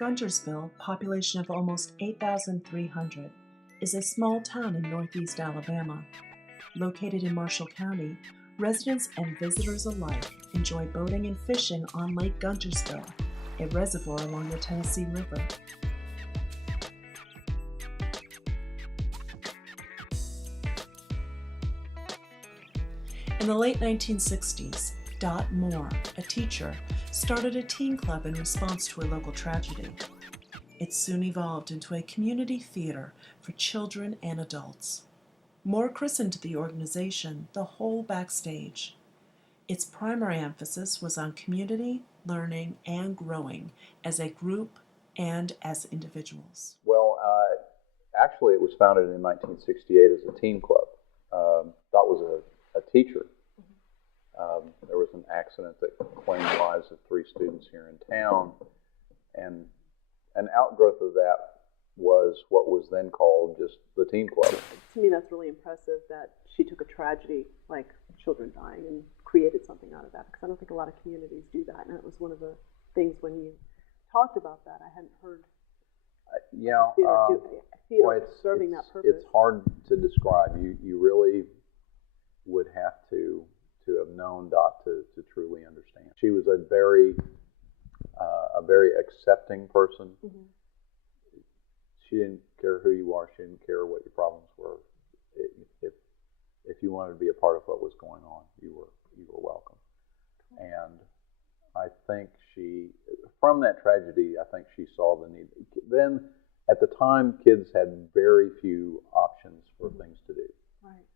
Guntersville, population of almost 8,300, is a small town in northeast Alabama. Located in Marshall County, residents and visitors alike enjoy boating and fishing on Lake Guntersville, a reservoir along the Tennessee River. In the late 1960s, Dot Moore, a teacher, started a teen club in response to a local tragedy. It soon evolved into a community theater for children and adults. Moore christened the organization the Whole Backstage. Its primary emphasis was on community, learning, and growing as a group and as individuals. Well, actually it was founded in 1968 as a teen club. Dot was a teacher. There was an accident that claimed the lives of 3 students here in town, and an outgrowth of that was what was then called just the teen club. To me, that's really impressive that she took a tragedy like children dying and created something out of that, because I don't think a lot of communities do that, and that was one of the things when you talked about that, I hadn't heard theater serving that purpose. It's hard to describe. You really would have to have known Dot to truly understand. She was a very accepting person. Mm-hmm. She didn't care who you are. She didn't care what your problems were. If you wanted to be a part of what was going on, you were welcome. And I think from that tragedy, I think she saw the need. Then, at the time, kids had very few options for mm-hmm. things to do. Right.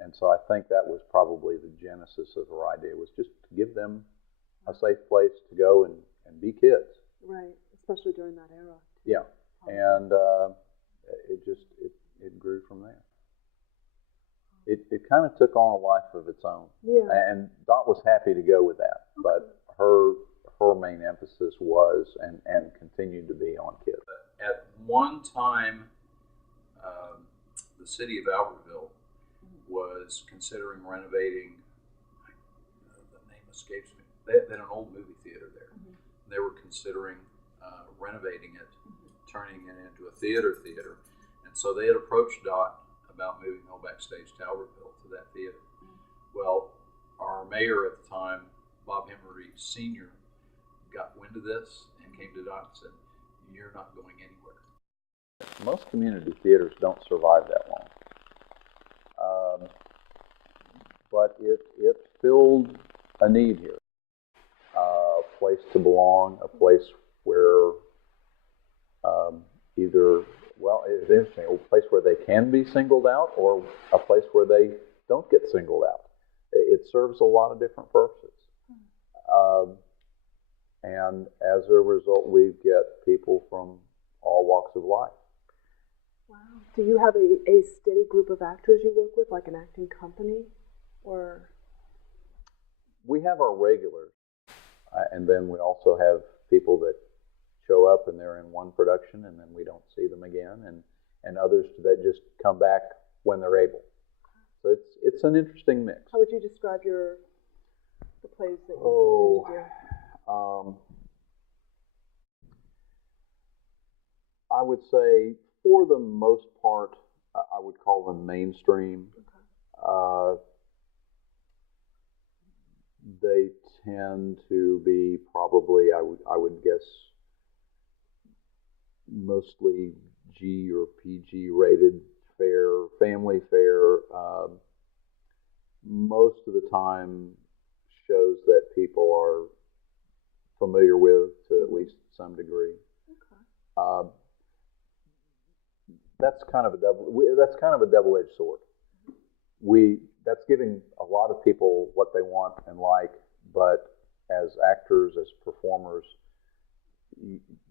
And so I think that was probably the genesis of her idea, was just to give them a safe place to go and be kids. Right, especially during that era. Yeah, and it grew from there. It kind of took on a life of its own. Yeah. And Dot was happy to go with that, okay. But her main emphasis was and continued to be on kids. At one time, the city of Albertville was considering renovating, the name escapes me, they had an old movie theater there. Mm-hmm. They were considering renovating it, mm-hmm. turning it into a theater, and so they had approached Dot about moving Whole Backstage to Albertville to that theater. Mm-hmm. Well, our mayor at the time, Bob Henry Sr., got wind of this and came to Dot and said, "You're not going anywhere." Most community theaters don't survive that long. But it filled a need here. A place to belong, a place where it's interesting, a place where they can be singled out or a place where they don't get singled out. It serves a lot of different purposes. And as a result, we get people from all walks of life. Wow. Do you have a steady group of actors you work with, like an acting company? Or we have our regulars, and then we also have people that show up and they're in one production and then we don't see them again, and others that just come back when they're able. So it's an interesting mix. How would you describe the plays that you do? I would say for the most part, I would call them mainstream. Okay. They tend to be probably, I would guess, mostly G or PG rated fare, family fare. Most of the time, shows that people are familiar with to at least some degree. Okay. That's kind of a double-edged sword. That's giving a lot of people what they want and like, but as actors, as performers,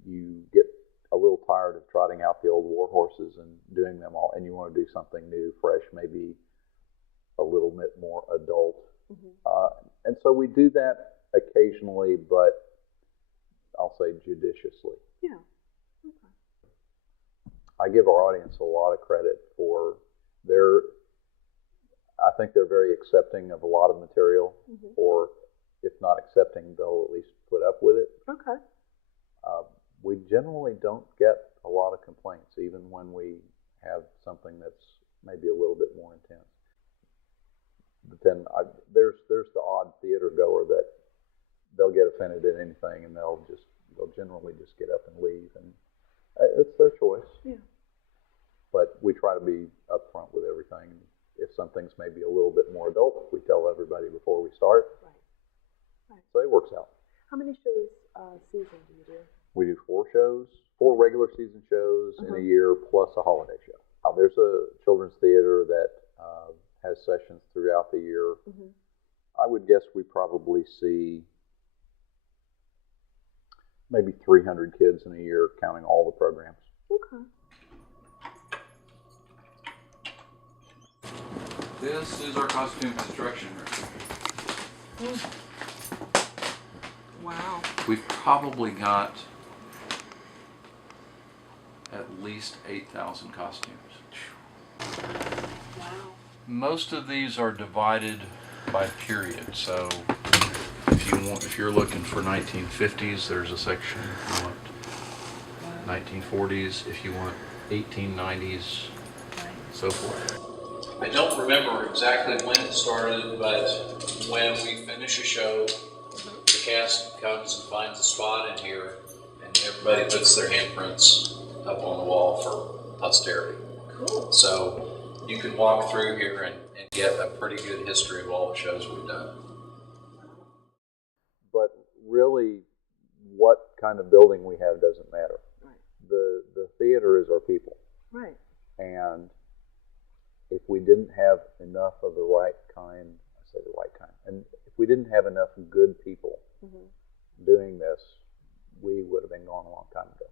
you get a little tired of trotting out the old war horses and doing them all, and you want to do something new, fresh, maybe a little bit more adult. Mm-hmm. And so we do that occasionally, but I'll say judiciously. Yeah. Okay. I give our audience a lot of credit for I think they're very accepting of a lot of material, mm-hmm. or if not accepting, they'll at least put up with it. Okay. We generally don't get a lot of complaints, even when we have something that's maybe a little bit more intense. But then there's the odd theater goer that they'll get offended at anything, and they'll generally just get up and leave, and it's their choice. Yeah. But we try to be upfront with everything. If something's maybe a little bit more adult, we tell everybody before we start. Right. So it works out. How many shows a season do you do? We do 4 regular season shows in a year, plus a holiday show. There's a children's theater that has sessions throughout the year. I would guess we probably see maybe 300 kids in a year, counting all the programs. Okay. This is our costume construction room. Wow. We've probably got at least 8,000 costumes. Wow. Most of these are divided by period. So if you're looking for 1950s, there's a section. If you want 1940s, if you want 1890s, so forth. I don't remember exactly when it started, but when we finish a show, the cast comes and finds a spot in here, and everybody puts their handprints up on the wall for posterity. Cool. So you can walk through here and get a pretty good history of all the shows we've done. But really, what kind of building we have doesn't matter. Right. The theater is our people. Right. And if we didn't have enough of the right kind, I say the right kind, and if we didn't have enough good people doing this, we would have been gone a long time ago.